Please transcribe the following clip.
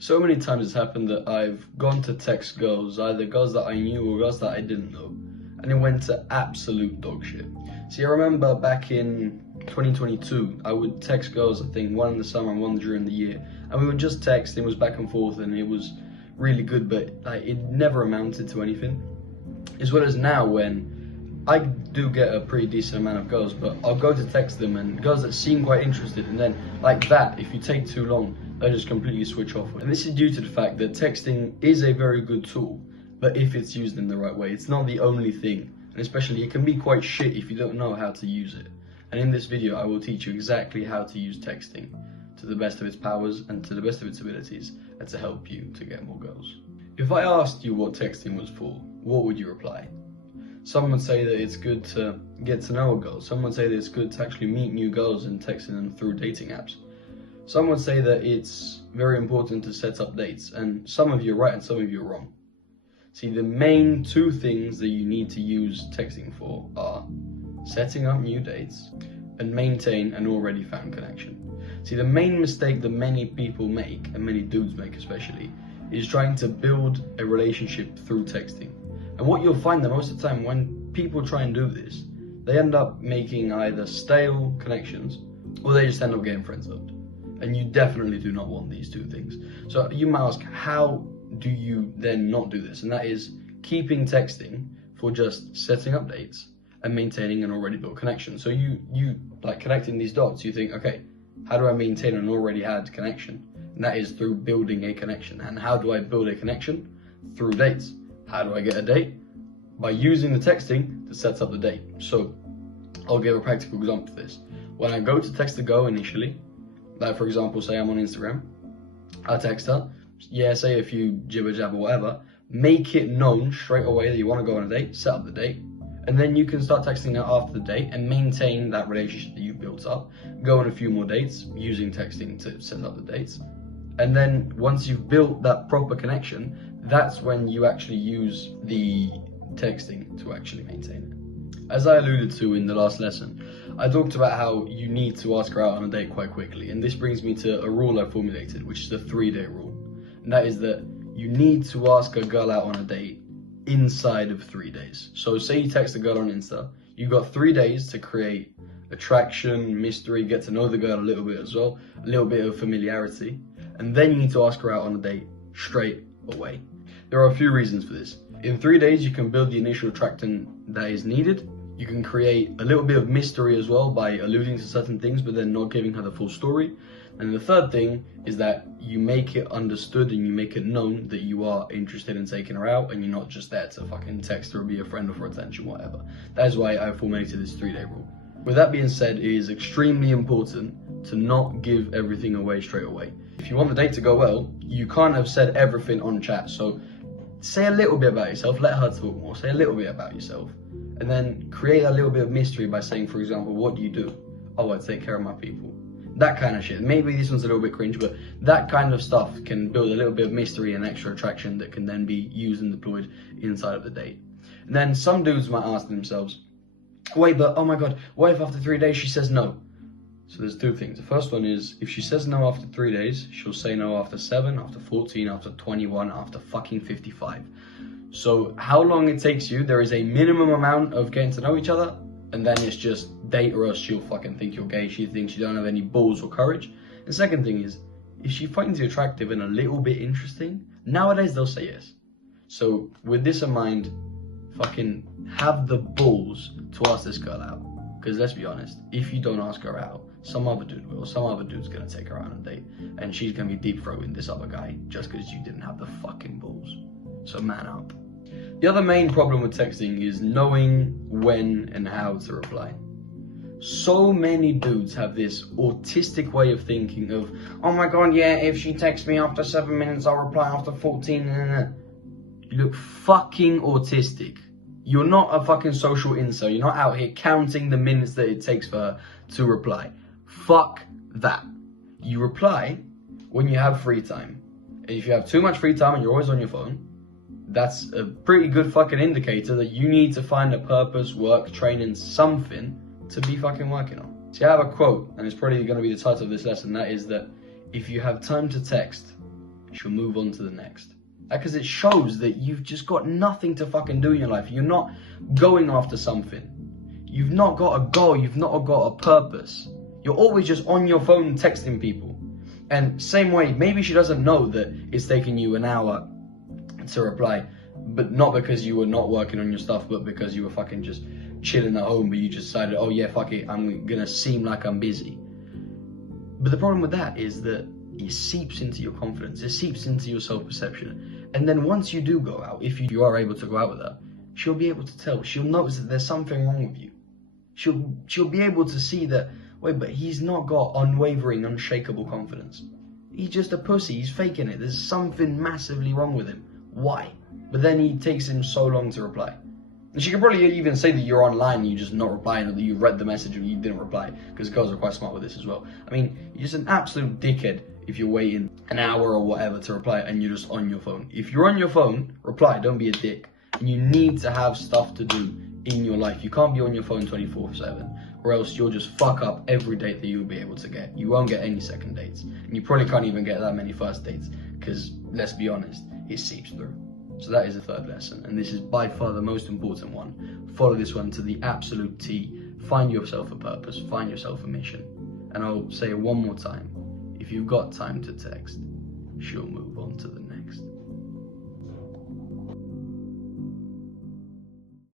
So many times it's happened that I've gone to text girls, either girls that I knew or girls that I didn't know, and it went to absolute dog shit. See, I remember back in 2022, I would text girls, I think one in the summer and one during the year, and we would just text, it was back and forth, and it was really good, but like, it never amounted to anything. As well as now, when I do get a pretty decent amount of girls, but I'll go to text them, and girls that seem quite interested, and then like that, if you take too long, I just completely switch off. And this is due to the fact that texting is a very good tool, but if it's used in the right way, it's not the only thing. And especially, it can be quite shit if you don't know how to use it. And in this video, I will teach you exactly how to use texting to the best of its powers and to the best of its abilities, and to help you to get more girls. If I asked you what texting was for, what would you reply? Some would say that it's good to get to know a girl. Some would say that it's good to actually meet new girls and texting them through dating apps. Some would say that it's very important to set up dates, and some of you are right and some of you are wrong. See, the main two things that you need to use texting for are setting up new dates and maintain an already found connection. See, the main mistake that many people make, and many dudes make especially, is trying to build a relationship through texting. And what you'll find that most of the time when people try and do this, they end up making either stale connections or they just end up getting friend-zoned. And you definitely do not want these two things. So you might ask, how do you then not do this? And that is keeping texting for just setting up dates and maintaining an already built connection. So you like connecting these dots, you think, okay, how do I maintain an already had connection? And that is through building a connection. And how do I build a connection? Through dates. How do I get a date? By using the texting to set up the date. So I'll give a practical example of this. When I go to text a girl initially, like for example, say I'm on Instagram, I text her, yeah, say a few jibber jabber whatever, make it known straight away that you want to go on a date, set up the date, and then you can start texting her after the date and maintain that relationship that you've built up, go on a few more dates using texting to set up the dates, and then once you've built that proper connection, that's when you actually use the texting to actually maintain it. As I alluded to in the last lesson, I talked about how you need to ask her out on a date quite quickly, and this brings me to a rule I formulated, which is the 3-day rule. And that is that you need to ask a girl out on a date inside of 3 days. So say you text a girl on Insta, you've got 3 days to create attraction, mystery, get to know the girl a little bit as well, a little bit of familiarity, and then you need to ask her out on a date straight away. There are a few reasons for this. In 3 days, you can build the initial attraction that is needed. You can create a little bit of mystery as well by alluding to certain things, but then not giving her the full story. And the third thing is that you make it understood and you make it known that you are interested in taking her out and you're not just there to fucking text her or be a friend or for attention, whatever. That is why I formulated this 3-day rule. With that being said, it is extremely important to not give everything away straight away. If you want the date to go well, you can't have said everything on chat. So say a little bit about yourself, let her talk more, say a little bit about yourself. And then create a little bit of mystery by saying, for example, what do you do? Oh, I take care of my people. That kind of shit. Maybe this one's a little bit cringe, but that kind of stuff can build a little bit of mystery and extra attraction that can then be used and deployed inside of the date. And then some dudes might ask themselves, wait, but oh my god, what if after 3 days she says no? So there's two things. The first one is, if she says no after 3 days, she'll say no after 7, after 14, after 21, after fucking 55. So how long it takes you, there is a minimum amount of getting to know each other, and then it's just date or else she'll fucking think you're gay, she thinks you don't have any balls or courage. And second thing is, if she finds you attractive and a little bit interesting, nowadays they'll say yes. So with this in mind, fucking have the balls to ask this girl out. Because let's be honest, if you don't ask her out, some other dude will, some other dude's gonna take her out on a date, and she's gonna be deep throating this other guy just because you didn't have the fucking balls. So man up. The other main problem with texting is knowing when and how to reply. So many dudes have this autistic way of thinking of, oh my god, yeah, if she texts me after 7 minutes, I'll reply after 14. You look fucking autistic. You're not a fucking social incel. You're not out here counting the minutes that it takes for her to reply. Fuck that. You reply when you have free time. And if you have too much free time and you're always on your phone, that's a pretty good fucking indicator that you need to find a purpose, work, training, something to be fucking working on. See, I have a quote, and it's probably going to be the title of this lesson, that is that if you have time to text, she'll move on to the next. Because it shows that you've just got nothing to fucking do in your life. You're not going after something. You've not got a goal. You've not got a purpose. You're always just on your phone texting people. And same way, maybe she doesn't know that it's taking you an hour to reply, but not because you were not working on your stuff, but because you were fucking just chilling at home, but you just decided, oh yeah, fuck it, I'm gonna seem like I'm busy. But the problem with that is that it seeps into your confidence, it seeps into your self-perception. And then once you do go out, if you are able to go out with her, she'll be able to tell, she'll notice that there's something wrong with you. She'll be able to see that, wait, but he's not got unwavering, unshakable confidence. He's just a pussy, he's faking it, there's something massively wrong with him. Why? But then he takes him so long to reply. And she could probably even say that you're online and you just not replying, or that you read the message and you didn't reply, because girls are quite smart with this as well. I mean, you're just an absolute dickhead if you're waiting an hour or whatever to reply and you're just on your phone. If you're on your phone, reply, don't be a dick. And you need to have stuff to do in your life. You can't be on your phone 24/7, or else you'll just fuck up every date that you'll be able to get. You won't get any second dates, and you probably can't even get that many first dates, because let's be honest, it seeps through. So that is the third lesson, and this is by far the most important one. Follow this one to the absolute T. Find yourself a purpose, find yourself a mission. And I'll say it one more time. If you've got time to text, she'll move on to the next.